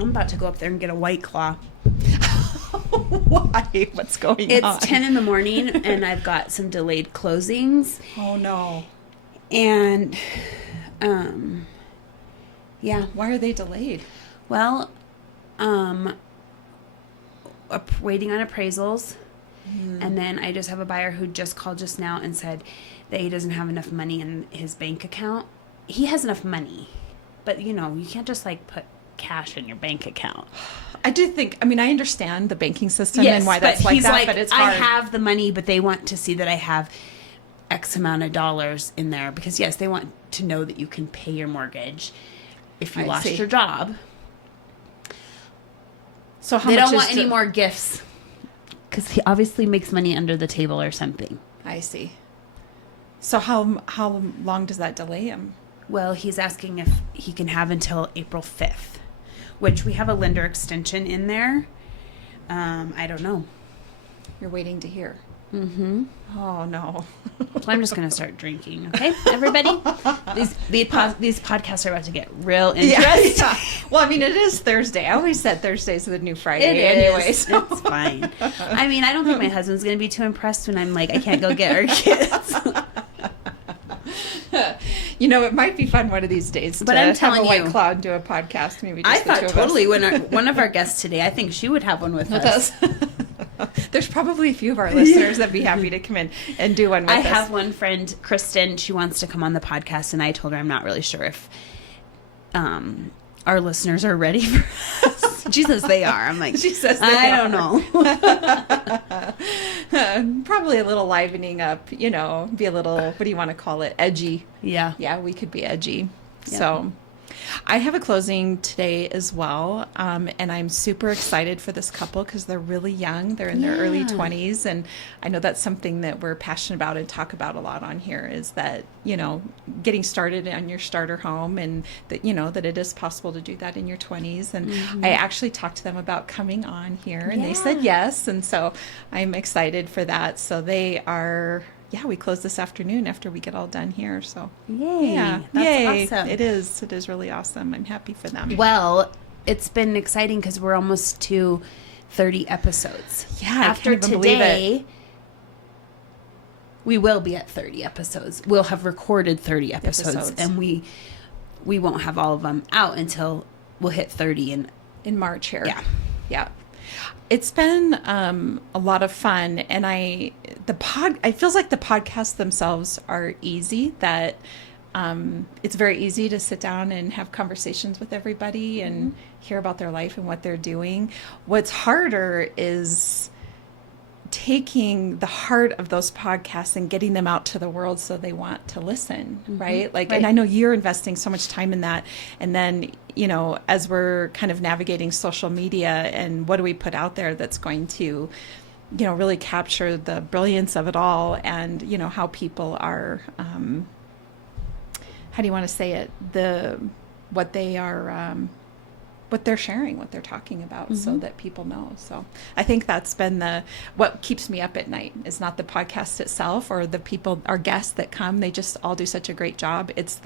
I'm about to go up there and get a White Claw. Why? What's going on? It's 10 in the morning, and I've got some delayed closings. Oh, no. And, yeah. Why are they delayed? Well, waiting on appraisals. And then I just have a buyer who just called just now and said that he doesn't have enough money in his bank account. He has enough money, but you can't just like put cash in your bank account. I do think, I understand the banking system and why that's like that, but it's hard. I have the money, but they want to see that I have X amount of dollars in there because yes, they want to know that you can pay your mortgage if you lost your job. So how much they don't want any more gifts because he obviously makes money under the table or something. I see. So how long does that delay him? Well, he's asking if he can have until April 5th, which we have a lender extension in there. I don't know. You're waiting to hear. Mm-hmm. Oh, no. So I'm just going to start drinking, okay, everybody? These podcasts are about to get real interesting. Yeah. Well, it is Thursday. I always said Thursday's the new Friday anyway. So. It's fine. I don't think my husband's going to be too impressed when I'm like, I can't go get our kids. It might be fun one of these days to I'm telling have a White Claw and do a podcast. Maybe just I thought totally when one of our guests today, I think she would have one with us. There's probably a few of our listeners that'd be happy to come in and do one with us. I have one friend, Kristen, she wants to come on the podcast, and I told her I'm not really sure if our listeners are ready for us. She says they are. I'm like, she says I don't know. Probably a little livening up, be a little, what do you want to call it? Edgy. Yeah. Yeah, we could be edgy. Yep. So I have a closing today as well, and I'm super excited for this couple because they're really young. They're in their early 20s, and I know that's something that we're passionate about and talk about a lot on here is that, getting started on your starter home and that, that it is possible to do that in your 20s. And I actually talked to them about coming on here, and they said yes, and so I'm excited for that. So they are... Yeah, we close this afternoon after we get all done here. So, yay. Yeah. That's awesome. It is. It is really awesome. I'm happy for them. Well, it's been exciting because we're almost to 30 episodes. Yeah, after today, we will be at 30 episodes. We'll have recorded 30 episodes. And we won't have all of them out until we'll hit 30 in March here. Yeah. It's been a lot of fun, and it feels like the podcasts themselves are easy, that it's very easy to sit down and have conversations with everybody and hear about their life and what they're doing. What's harder is taking the heart of those podcasts and getting them out to the world so they want to listen, right? And I know you're investing so much time in that. And then, as we're kind of navigating social media and what do we put out there that's going to, really capture the brilliance of it all and, how people are, how do you want to say it? What they are, what they're sharing, what they're talking about so that people know. So I think that's been what keeps me up at night is not the podcast itself or the people, our guests that come, they just all do such a great job. It's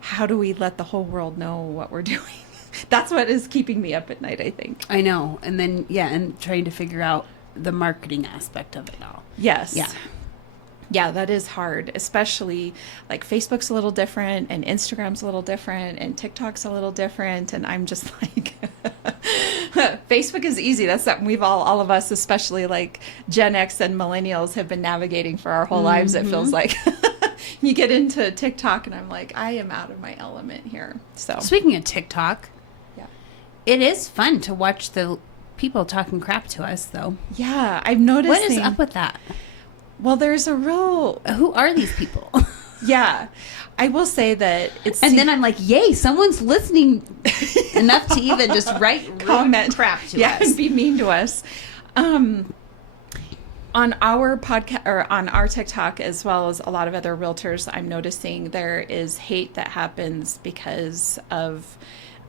how do we let the whole world know what we're doing? That's what is keeping me up at night, I think. I know. And then, and trying to figure out the marketing aspect of it all. Yes. Yeah. Yeah, that is hard, especially like Facebook's a little different and Instagram's a little different and TikTok's a little different. And I'm just like, Facebook is easy. That's something all of us, especially like Gen X and millennials have been navigating for our whole lives. It feels like you get into TikTok and I'm like, I am out of my element here. So speaking of TikTok, it is fun to watch the people talking crap to us though. Yeah, I've noticed. What is up with that? Well, there's a real... Who are these people? Yeah. I will say that it's... And then I'm like, yay, someone's listening enough to even just write comment crap to us. Yeah, and be mean to us. On our podcast, or on our TikTok, as well as a lot of other realtors, I'm noticing there is hate that happens because of...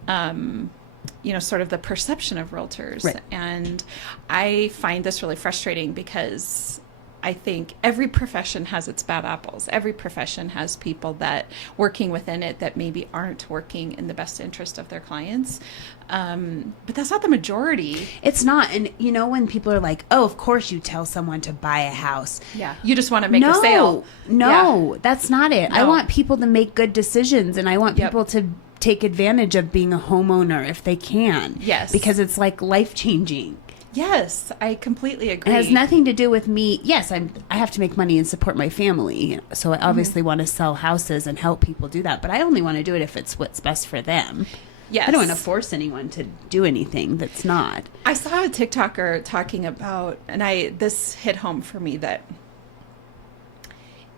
sort of the perception of realtors. Right. And I find this really frustrating because I think every profession has its bad apples. Every profession has people that working within it that maybe aren't working in the best interest of their clients. But that's not the majority. It's not. And you know, when people are like, oh, of course you tell someone to buy a house. Yeah. You just want to make a sale. No, that's not it. No. I want people to make good decisions, and I want Yep. people to take advantage of being a homeowner if they can. Yes. Because it's like life changing. Yes, I completely agree. It has nothing to do with me. Yes, I have to make money and support my family. So I obviously want to sell houses and help people do that. But I only want to do it if it's what's best for them. Yes. I don't want to force anyone to do anything that's not. I saw a TikToker talking about, and this hit home for me, that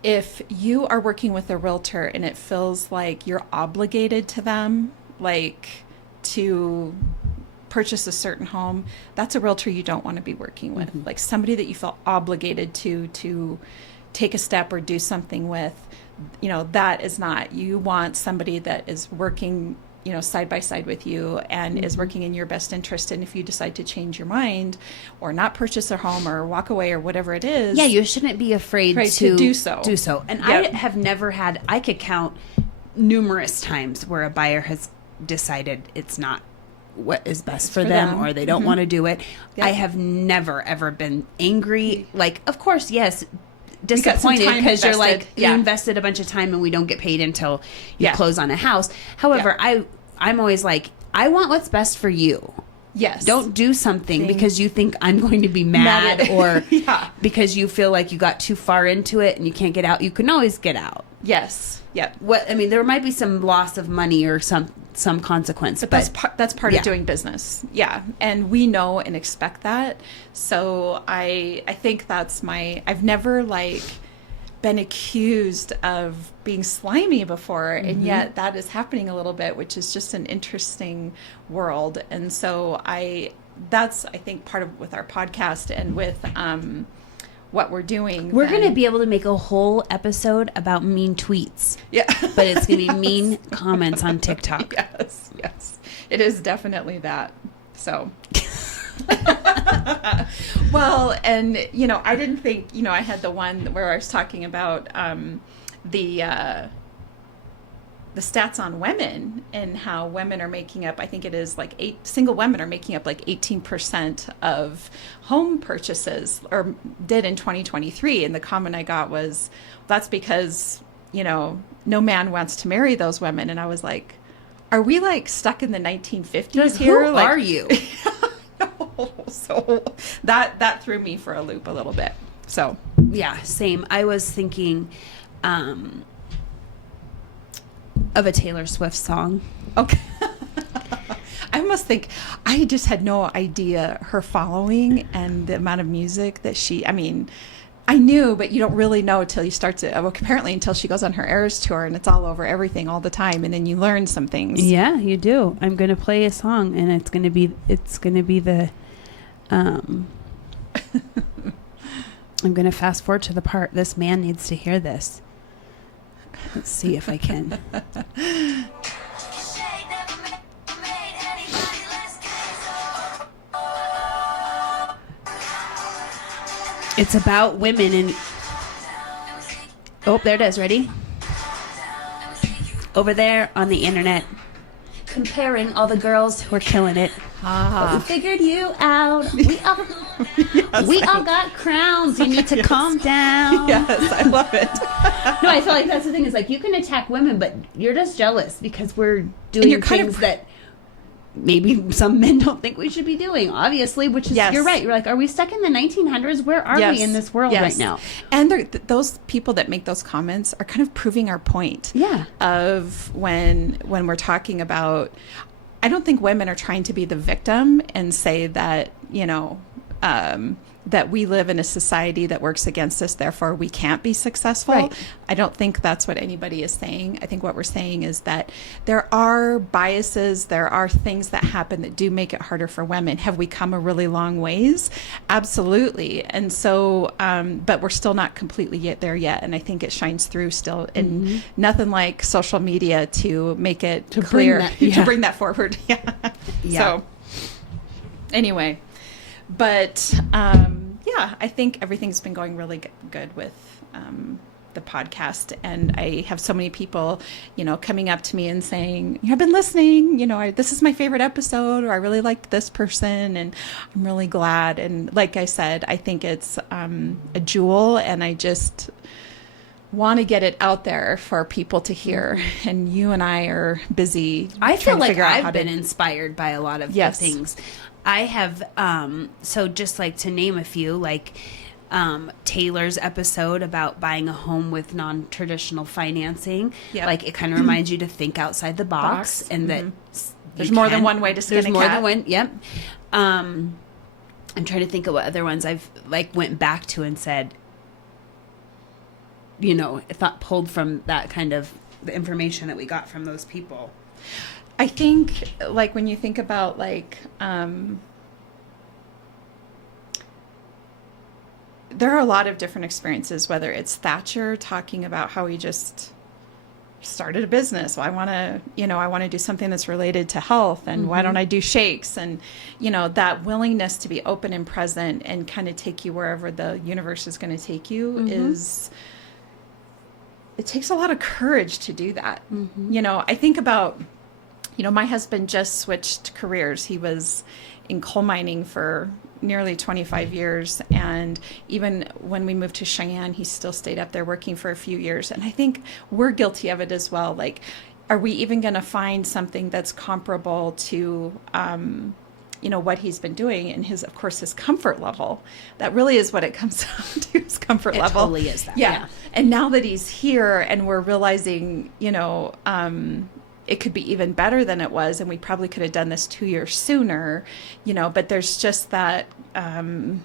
if you are working with a realtor and it feels like you're obligated to them, like to purchase a certain home, that's a realtor you don't want to be working with. Like somebody that you feel obligated to take a step or do something with, you know, that is not. You want somebody that is working, you know, side by side with you and is working in your best interest. And if you decide to change your mind or not purchase a home or walk away or whatever it is. Yeah, you shouldn't be afraid to do so. And Yep. I have never had, I could count numerous times where a buyer has decided it's not what is best for them or they don't want to do it. Yep. I have never, ever been angry. Like, of course, yes, got some disappointed time because you're invested. like, Yeah. you invested a bunch of time and we don't get paid until you Yeah. close on a house. However, I'm always like, I want what's best for you. Yes. Don't do something because you think I'm going to be mad or Yeah. because you feel like you got too far into it and you can't get out. You can always get out. Yes. Yep. There might be some loss of money or some consequence, But that's part yeah. of doing business. Yeah. And we know and expect that. So I think that's I've never like been accused of being slimy before, and yet that is happening a little bit, which is just an interesting world. And so that's I think part of with our podcast and with what we're doing. We're going to be able to make a whole episode about mean tweets. Yeah. But it's going to be mean comments on TikTok. Yes. It is definitely that. So. Well, and, you know, I didn't think, you know, I had the one where I was talking about the stats on women and how women are making up, I think it is like single women are making up like 18% of home purchases, or did in 2023. And the comment I got was, that's because, you know, no man wants to marry those women. And I was like, are we like stuck in the 1950s here? Who like, are you? So that threw me for a loop a little bit. So Yeah, same. I was thinking of a Taylor Swift song. okay. I must think, I just had no idea her following and the amount of music that I knew, but you don't really know until you start to, apparently until she goes on her Eras tour and it's all over everything all the time. And then you learn some things. Yeah, you do. I'm going to play a song and it's going to be the I'm going to fast forward to the part, this man needs to hear this. Let's see if I can. It's about women and... Oh, there it is. Ready? Over there on the internet, comparing all the girls who are killing it. But we figured you out. We all got crowns. You need to calm down. Yes, I love it. No, I feel like that's the thing. Is like you can attack women, but you're just jealous because we're doing things that maybe some men don't think we should be doing. Obviously, which is you're right. You're like, are we stuck in the 1900s? Where are we in this world right now? And those people that make those comments are kind of proving our point. Yeah. Of when we're talking about, I don't think women are trying to be the victim and say that, you know, that we live in a society that works against us, therefore we can't be successful. Right. I don't think that's what anybody is saying. I think what we're saying is that there are biases, there are things that happen that do make it harder for women. Have we come a really long ways? Absolutely. And so, but we're still not completely there yet. And I think it shines through still. And nothing like social media to make it clear, to bring that forward. Yeah. So anyway. But yeah, I think everything's been going really good with the podcast, and I have so many people, coming up to me and saying, I've been listening, this is my favorite episode, or I really liked this person, and I'm really glad. And like I said, I think it's a jewel, and I just want to get it out there for people to hear. And you and I are busy. I feel like I've been inspired by a lot of Yes. the things. I have, so just like to name a few, like Taylor's episode about buying a home with non-traditional financing. Yep. Like it kind of reminds you to think outside the box, and that There's more than one way to skin There's a more cat. than one. Yep. I'm trying to think of what other ones I've like went back to and said, pulled from that kind of the information that we got from those people. I think, like, when you think about, like, there are a lot of different experiences, whether it's Thatcher talking about how he just started a business. Well, I want to do something that's related to health, and why don't I do shakes? And, that willingness to be open and present and kind of take you wherever the universe is going to take you it takes a lot of courage to do that. I think about, my husband just switched careers. He was in coal mining for nearly 25 years. And even when we moved to Cheyenne, he still stayed up there working for a few years. And I think we're guilty of it as well. Like, are we even going to find something that's comparable to, what he's been doing, and his comfort level? That really is what it comes down to, his comfort level. It totally is that. Yeah. And now that he's here and we're realizing, it could be even better than it was, and we probably could have done this 2 years sooner, but there's just that, when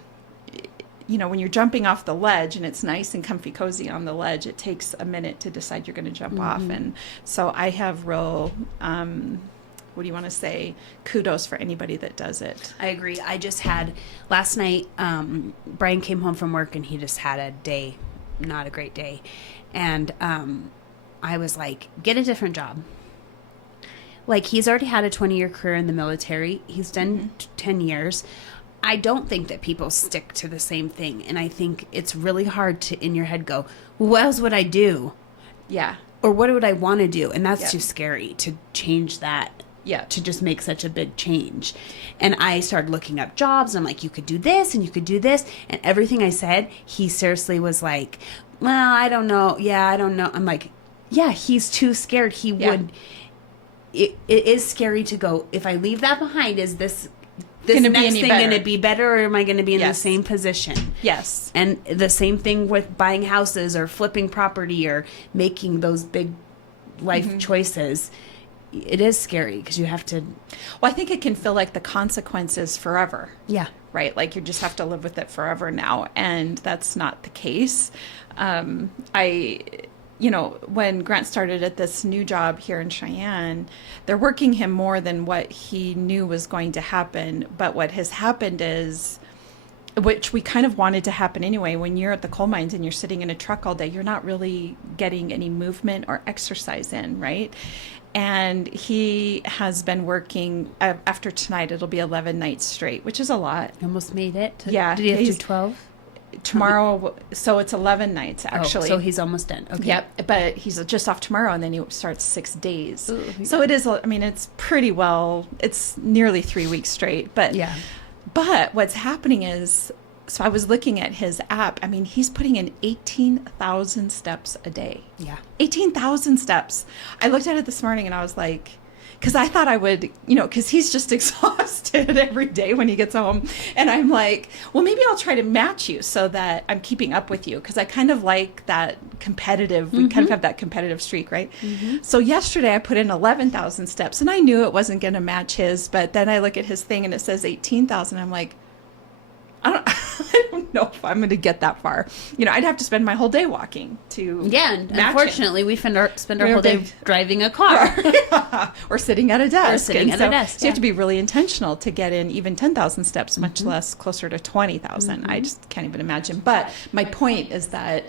you're jumping off the ledge and it's nice and comfy cozy on the ledge, it takes a minute to decide you're going to jump off. And so I have real, what do you want to say, kudos for anybody that does it. I agree. I just had last night, Brian came home from work and he just had a day, not a great day. And I was like, get a different job. Like, he's already had a 20-year career in the military. He's done 10 years. I don't think that people stick to the same thing. And I think it's really hard to, in your head, go, well, what else would I do? Yeah. Or what would I want to do? And that's Yep. too scary to change that. Yeah. To just make such a big change. And I started looking up jobs. I'm like, you could do this and you could do this. And everything I said, he seriously was like, well, I don't know. Yeah, I don't know. I'm like, yeah, he's too scared. He would. It is scary to go, if I leave that behind, is this Gonna be next any thing better? going to be better, or am I going to be in the Yes. same position? Yes. And the same thing with buying houses or flipping property or making those big life choices. It is scary because you have to. Well, I think it can feel like the consequences forever. Yeah. Right? Like you just have to live with it forever now. And that's not the case. When Grant started at this new job here in Cheyenne, they're working him more than what he knew was going to happen. But what has happened is, which we kind of wanted to happen anyway, when you're at the coal mines and you're sitting in a truck all day, you're not really getting any movement or exercise in, right? And he has been working, after tonight, it'll be 11 nights straight, which is a lot. Almost made it. Yeah, Did he have to do he's- 12? Tomorrow, so it's 11 nights, actually. Oh, so he's almost done. Okay. Yep, but he's just off tomorrow, and then he starts 6 days. Ooh, So it is, it's pretty well, it's nearly 3 weeks straight. But Yeah. But what's happening is, so I was looking at his app. He's putting in 18,000 steps a day. Yeah. 18,000 steps. I looked at it this morning and I was like, because I thought I would, because he's just exhausted every day when he gets home. And I'm like, well, maybe I'll try to match you so that I'm keeping up with you. Because I kind of like that competitive, we kind of have that competitive streak, right? So yesterday I put in 11,000 steps and I knew it wasn't going to match his. But then I look at his thing and it says 18,000. I'm like, I don't know if I'm going to get that far. I'd have to spend my whole day walking to Yeah, and match unfortunately, we spend our We're whole day big- driving a car. it. Or sitting at a desk. Or sitting And at a desk, So you have yeah. to be really intentional to get in even 10,000 steps, much less closer to 20,000. I just can't even imagine. But my point is that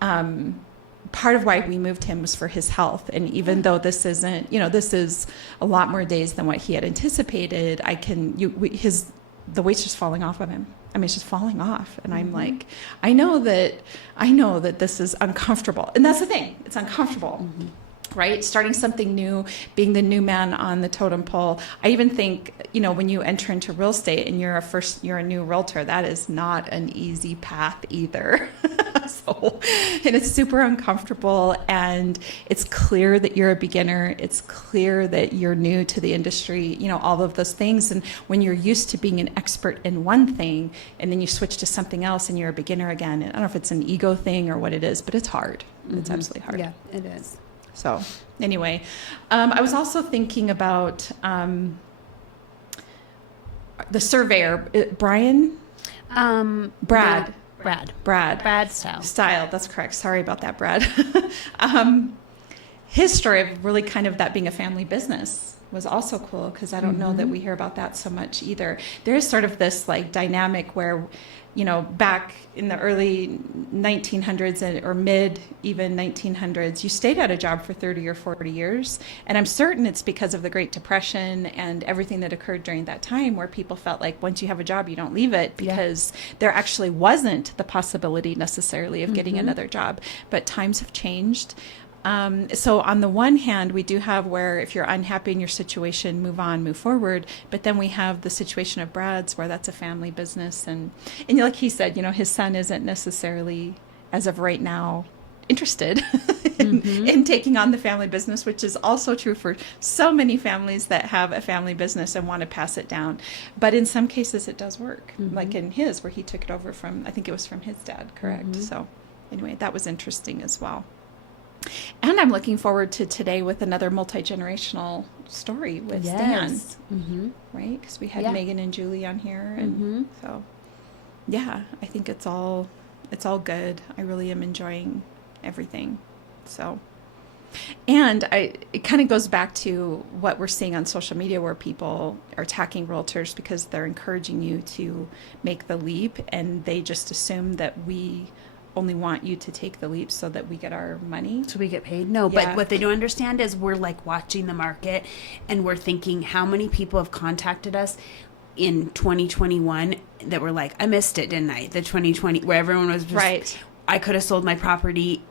part of why we moved him was for his health. And even though this isn't, this is a lot more days than what he had anticipated, the weight's just falling off of him. I mean, it's just falling off. And I'm like, I know that this is uncomfortable. And that's the thing. It's uncomfortable. Right? Starting something new, being the new man on the totem pole. I even think, when you enter into real estate and you're a new realtor, that is not an easy path either. And it's super uncomfortable, and it's clear that you're a beginner. It's clear that you're new to the industry, all of those things. And when you're used to being an expert in one thing and then you switch to something else and you're a beginner again, I don't know if it's an ego thing or what it is, but it's hard. It's absolutely hard. Yeah, it is. So anyway, I was also thinking about the surveyor, Brad Style. That's correct. Sorry about that, Brad. His story of really kind of that being a family business was also cool, because I don't know that we hear about that so much either. There is sort of this like dynamic where, back in the early 1900s or mid even 1900s, you stayed at a job for 30 or 40 years. And I'm certain it's because of the Great Depression and everything that occurred during that time, where people felt like once you have a job, you don't leave it, because there actually wasn't the possibility necessarily of getting another job. But times have changed. So on the one hand, we do have where if you're unhappy in your situation, move on, move forward. But then we have the situation of Brad's, where that's a family business. And like he said, his son isn't necessarily, as of right now, interested in taking on the family business, which is also true for so many families that have a family business and want to pass it down. But in some cases, it does work, like in his, where he took it over from, I think it was from his dad, correct? So anyway, that was interesting as well. And I'm looking forward to today with another multi-generational story with Stan, right? Because we had Megan and Julie on here, and so I think it's all good. I really am enjoying everything. So, and it kind of goes back to what we're seeing on social media, where people are attacking realtors because they're encouraging you to make the leap, and they just assume that we only want you to take the leap so that we get our money. So we get paid? No, but what they don't understand is we're like watching the market, and we're thinking how many people have contacted us in 2021 that were like, I missed it, didn't I? The 2020, where everyone was just, right. I could have sold my property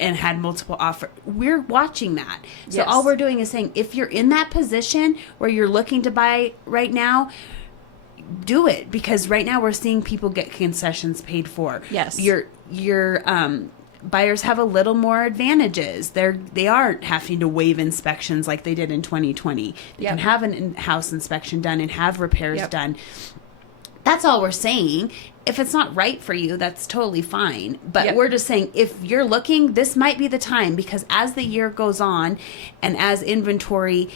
and had multiple offers. We're watching that. So all we're doing is saying, if you're in that position where you're looking to buy right now, do it, because right now we're seeing people get concessions paid for. Yes. Your buyers have a little more advantages. They aren't having to waive inspections like they did in 2020. They can have an in-house inspection done and have repairs done. That's all we're saying. If it's not right for you, that's totally fine. But we're just saying, if you're looking, this might be the time, because as the year goes on and as inventory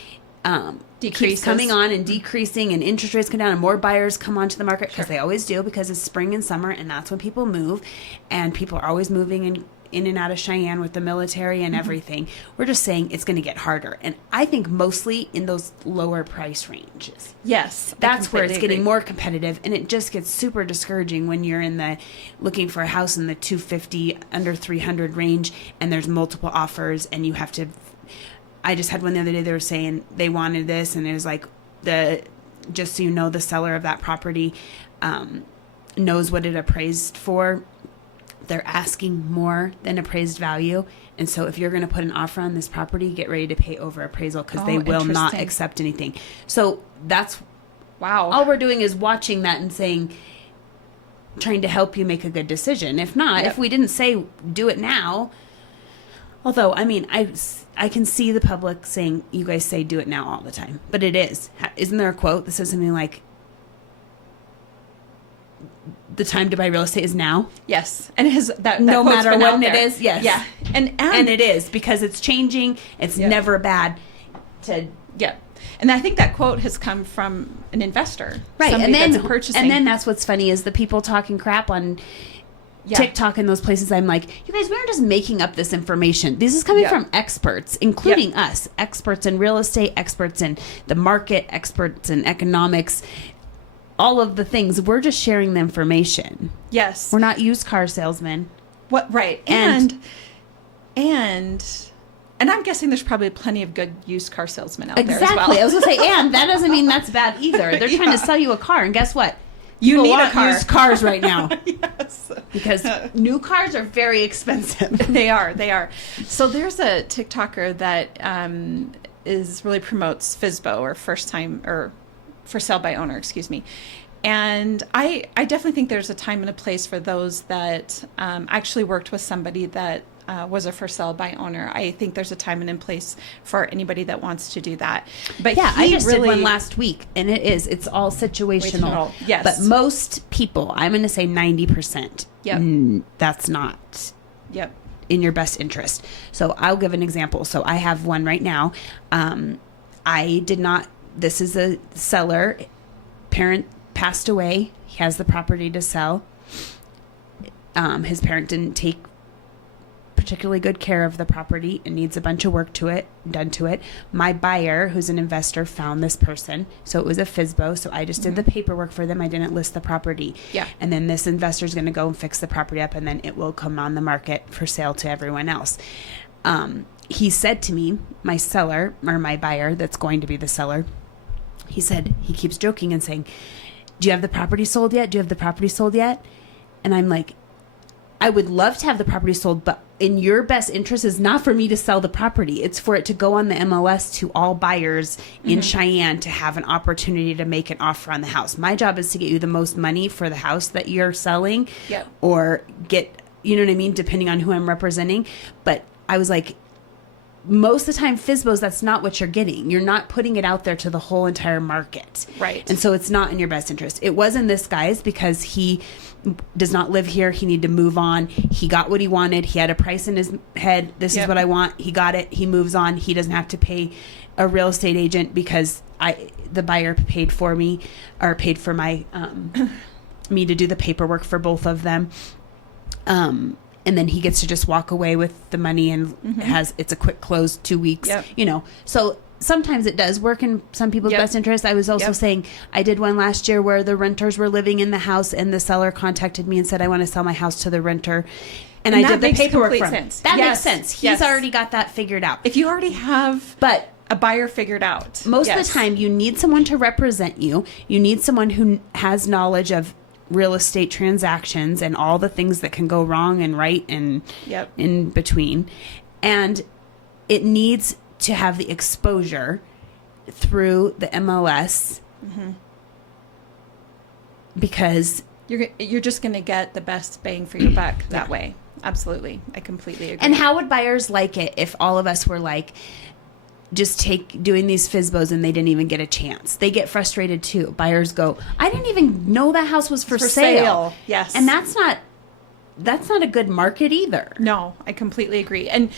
keeps coming on and decreasing, and interest rates come down and more buyers come onto the market, because they always do, because it's spring and summer, and that's when people move, and people are always moving in and out of Cheyenne with the military and everything. We're just saying it's going to get harder, and I think mostly in those lower price ranges. Yes, that's where it's getting more competitive, and it just gets super discouraging when you're in the looking for a house in the 250 under 300 range, and there's multiple offers, and you have to. I just had one the other day. They were saying they wanted this, and it was like, just so you know, the seller of that property knows what it appraised for. They're asking more than appraised value, and so if you're going to put an offer on this property, get ready to pay over appraisal, because they will not accept anything. So that's all we're doing is watching that and saying, trying to help you make a good decision. If not, if we didn't say do it now. Although, I mean, I can see the public saying, you guys say do it now all the time. But it is. Isn't there a quote that says something like, the time to buy real estate is now? Yes. And that no matter when it is? Yes. Yeah. And it is, because it's changing. It's never bad to... Yeah. And I think that quote has come from an investor. Right. And then that's what's funny is the people talking crap on... TikTok and those places. I'm like, you guys, we aren't just making up this information. This is coming from experts, including us, experts in real estate, experts in the market, experts in economics, all of the things. We're just sharing the information. Yes. We're not used car salesmen. What? Right. And I'm guessing there's probably plenty of good used car salesmen out there as well. Exactly. I was going to say, and that doesn't mean that's bad either. They're trying to sell you a car, and guess what? You People need want a car. used Cars right now Yes. because new cars are very expensive. They are. So there's a TikToker that is really promotes FSBO, or first time, or for sale by owner, excuse me. And I definitely think there's a time and a place for those that actually worked with somebody that was a for sale by owner. I think there's a time and a place for anybody that wants to do that. But Yeah, I he just did really, one last week, and it's all situational. Yes. But most people, I'm going to say 90%, Yep. that's not Yep. in your best interest. So I'll give an example. So I have one right now. I did not, this is a seller, parent passed away. He has the property to sell. His parent didn't take particularly good care of the property and needs a bunch of work done to it. My buyer, who's an investor, found this person. So it was a FSBO. So I just did the paperwork for them. I didn't list the property. Yeah. And then this investor is going to go and fix the property up, and then it will come on the market for sale to everyone else. He said to me, my seller, or my buyer that's going to be the seller, he said, he keeps joking and saying, do you have the property sold yet? Do you have the property sold yet? And I'm like, I would love to have the property sold, but in your best interest is not for me to sell the property. It's for it to go on the MLS to all buyers in Cheyenne to have an opportunity to make an offer on the house. My job is to get you the most money for the house that you're selling, Yep. or get, you know what I mean, depending on who I'm representing. But I was like, most of the time, FSBOs, that's not what you're getting. You're not putting it out there to the whole entire market. Right. And so it's not in your best interest. It was in this guy's because he does not live here. He needed to move on. He got what he wanted. He had a price in his head. This is Yep. what I want. He got it. He moves on. He doesn't have to pay a real estate agent because the buyer paid for me, or paid for my me to do the paperwork for both of them. And then he gets to just walk away with the money, and it's a quick close, 2 weeks, Yep. So sometimes it does work in some people's Yep. best interest. I was also Yep. saying I did one last year where the renters were living in the house, and the seller contacted me and said, I want to sell my house to the renter. And I that did the makes paperwork complete for him. sense. That Yes. makes sense. He's Yes. already got that figured out. If you already have But a buyer figured out, most yes. of the time, you need someone to represent you. You need someone who has knowledge of real estate transactions and all the things that can go wrong and right and Yep. in between. And it needs to have the exposure through the MLS because You're just going to get the best bang for your buck that way. Absolutely. I completely agree. And how would buyers like it if all of us were like, just doing these FSBOs and they didn't even get a chance? They get frustrated too. Buyers go, I didn't even know that house was for sale. Yes. And that's not a good market either. No, I completely agree. And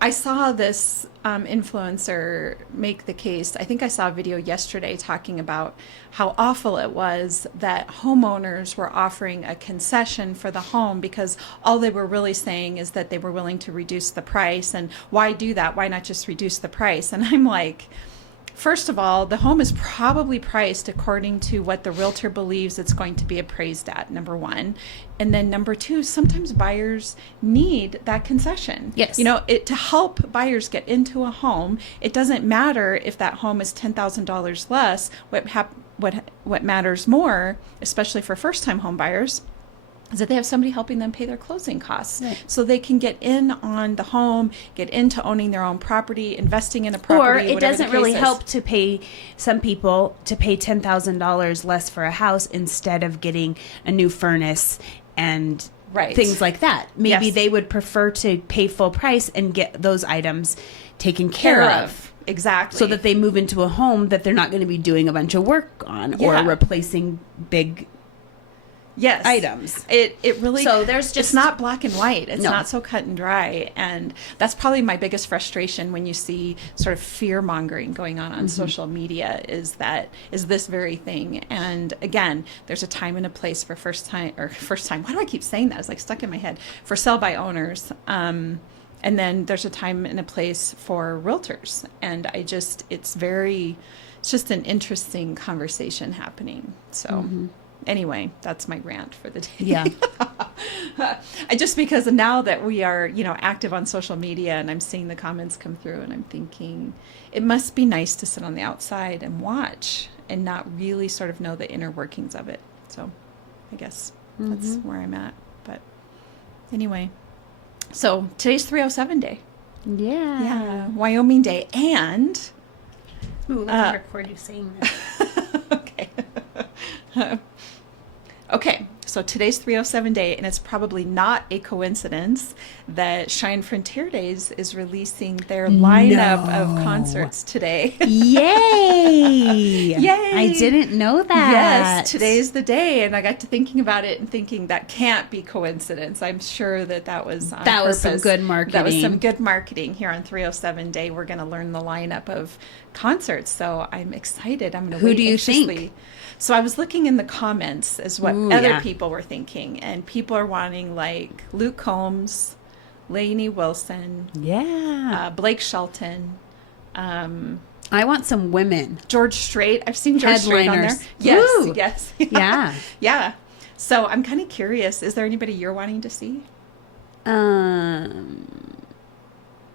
I saw this influencer make the case. I think I saw a video yesterday talking about how awful it was that homeowners were offering a concession for the home because all they were really saying is that they were willing to reduce the price. And why do that? Why not just reduce the price? And I'm like, first of all, the home is probably priced according to what the realtor believes it's going to be appraised at, number one. And then number two, sometimes buyers need that concession. Yes. To help buyers get into a home, it doesn't matter if that home is $10,000 less. What matters more, especially for first-time home buyers, is that they have somebody helping them pay their closing costs. Right. So they can get in on the home, get into owning their own property, investing in a property. Or it whatever doesn't the really case is. help to pay some people to pay $10,000 less for a house instead of getting a new furnace and Right. things like that. Maybe Yes. they would prefer to pay full price and get those items taken care of. Exactly. So that they move into a home that they're not going to be doing a bunch of work on Yeah. or replacing big yes. items. It really, So there's it's just not black and white. It's No. not so cut and dry. And that's probably my biggest frustration when you see sort of fear mongering going on social media is this very thing. And again, there's a time and a place for first time. Why do I keep saying that? It's like stuck in my head. For sell by owners. And then there's a time and a place for realtors. And it's just an interesting conversation happening. So anyway, that's my rant for the day. Yeah. Just because now that we are, active on social media and I'm seeing the comments come through and I'm thinking it must be nice to sit on the outside and watch and not really sort of know the inner workings of it. So I guess that's where I'm at. But anyway, so today's 307 day. Yeah, Wyoming Day. And Ooh, let me record you saying that. okay. Okay, so today's 307 day, and it's probably not a coincidence that Shine Frontier Days is releasing their lineup of concerts today. Yay! Yay! I didn't know that. Yes, today's the day, and I got to thinking about it and thinking that can't be coincidence. I'm sure that was on That was some purpose. good marketing. That was some good marketing here on 307 Day. We're going to learn the lineup of concerts, so I'm excited. I'm going to Who wait do you anxiously. think? So I was looking in the comments as what Ooh, other yeah. people were thinking, and people are wanting like Luke Combs, Lainey Wilson, Yeah. Blake Shelton, I want some women. George Strait. I've seen George Strait on there. Headliners. Yes, Woo! yes. Yeah. Yeah. So I'm kind of curious. Is there anybody you're wanting to see?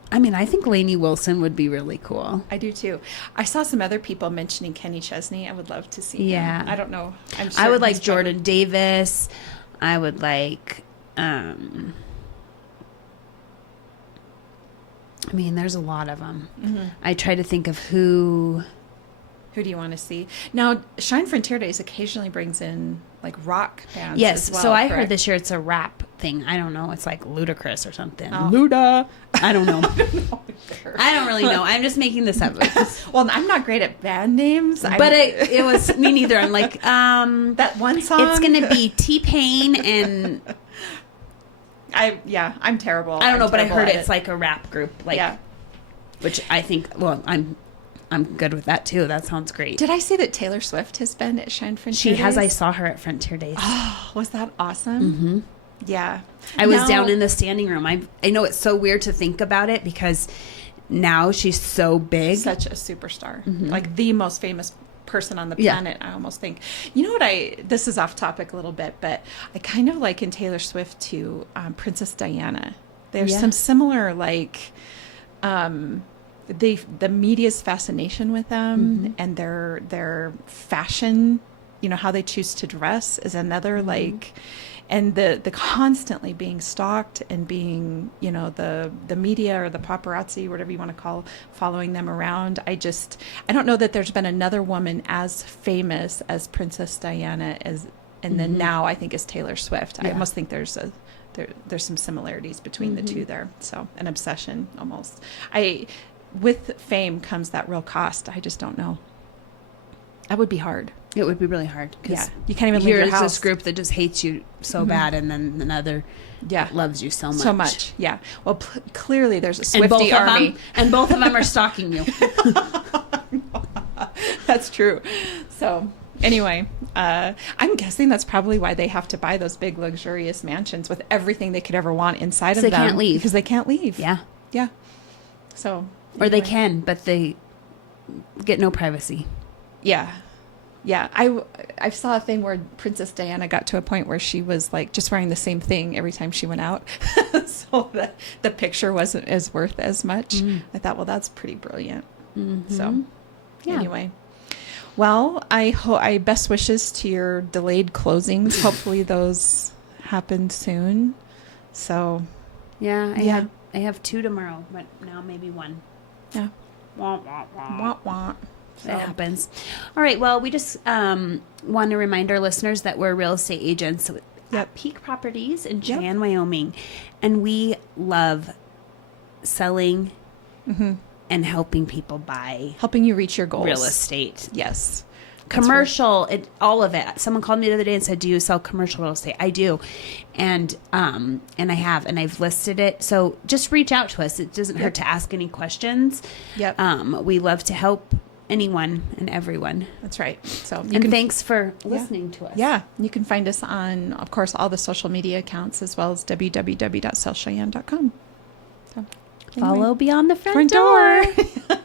I mean, I think Lainey Wilson would be really cool. I do too. I saw some other people mentioning Kenny Chesney. I would love to see Yeah. him. I don't know. I'm sure I would he's like Jordan Davis. I would like, I mean, there's a lot of them. I try to think of who. Who do you want to see? Now, Shine Frontier Days occasionally brings in like rock bands. Yes, as well, so I heard correct? this year it's a rap thing. I don't know. It's like Ludacris or something. Oh. Luda. I don't know. Sure. I don't really know. I'm just making this up. Well, I'm not great at band names, But it was me neither. I'm like, that one song. it's going to be T-Pain and I'm terrible. I don't know, but I heard at it's like a rap group, like, yeah. which I think. Well, I'm good with that too. That sounds great. Did I say that Taylor Swift has been at Shine Frontier? She has. Days? I saw her at Frontier Days. Oh, was that awesome? Mm-hmm. Yeah. I was Now- down in the standing room. I know it's so weird to think about it because now she's so big. Such a superstar, like the most famous person on the Yeah. planet. I almost think. You know what? This is off topic a little bit, but I kind of liken Taylor Swift to Princess Diana. There's Yeah. some similar like. The media's fascination with them and their fashion, you know, how they choose to dress is another like, and the constantly being stalked and being, you know, the media or the paparazzi, whatever you want to call, following them around. I don't know that there's been another woman as famous as Princess Diana and then now I think is Taylor Swift. I Yeah. almost think there's some similarities between the two there. So an obsession almost. With fame comes that real cost. I just don't know. That would be hard. It would be really hard because You can't even leave your here's house. this group that just hates you so bad, and then another loves you so much. So much. Yeah. Well, clearly there's a And both Swiftie of army. them, and both of them are stalking you. That's true. So anyway, I'm guessing that's probably why they have to buy those big luxurious mansions with everything they could ever want inside of They them. can't leave. Because they can't leave. Yeah, Yeah. So. or they anyway. can, but they get no privacy. Yeah. Yeah. I saw a thing where Princess Diana got to a point where she was like just wearing the same thing every time she went out. So that the picture wasn't as worth as much. I thought, well, that's pretty brilliant. So Yeah. anyway. Well, I best wishes to your delayed closings. Hopefully those happen soon. So Yeah, Yeah. I have 2 tomorrow, but now maybe 1. yeah. Wah, wah, wah. Wah, wah. So, It happens. All right. Well, we just want to remind our listeners that we're real estate agents at Peak Properties in Yep. Cheyenne, Wyoming, and we love selling and helping people buy helping you reach your goals. real estate. Yes. Commercial, all of it. Someone called me the other day and said, "Do you sell commercial real estate?" I do, and I have, and I've listed it. So just reach out to us. It doesn't hurt to ask any questions. Yep. We love to help anyone and everyone. That's right. So And thanks for listening to us. Yeah, you can find us on, of course, all the social media accounts as well as www.sellcheyenne.com. So, Follow Beyond the Front Front Door. door.